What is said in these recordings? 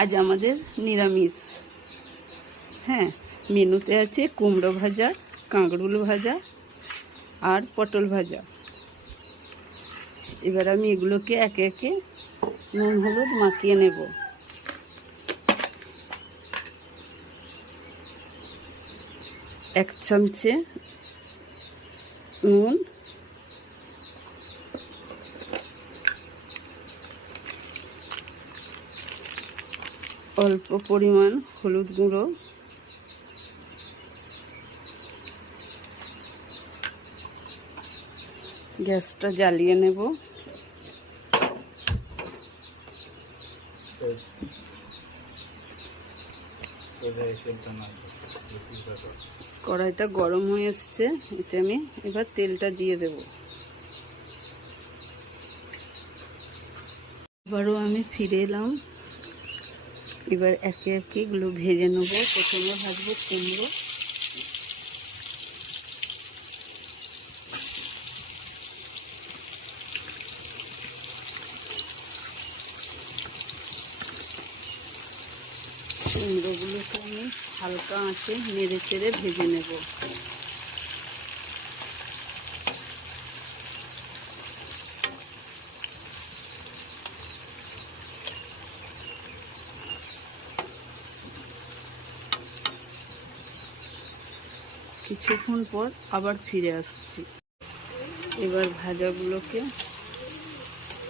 আজ আমাদের নিরামিষ। হ্যাঁ, মেনুতে আছে কুমড়ো ভাজা, কাঁকরোল ভাজা আর পটল ভাজা। এবার আমি এগুলোকে একে একে নুন হলুদ মাখিয়ে নেব। এক চামচে নুন, অল্প পরিমাণ হলুদ গুঁড়ো, গ্যাসটা জ্বালিয়ে নেব। কড়াইটা গরম হয়ে এসছে, এতে আমি এবার তেলটা দিয়ে দেব। এবারও আমি ফিরে এলাম। এবার একে একে এগুলো ভেজে নেব। প্রথমে ভাজবো কুমড়ো, কুমড়োগুলোকে আমি হালকা আঁচে নেড়ে চেড়ে ভেজে নেব। কিছুক্ষণ পর আবার ফিরে আসছি। এবার ভাজাগুলোকে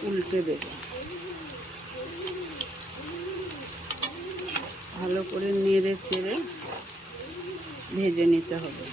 উল্টে দেব। ভালো করে নেড়ে চেড়ে ভেজে নিতে হবে।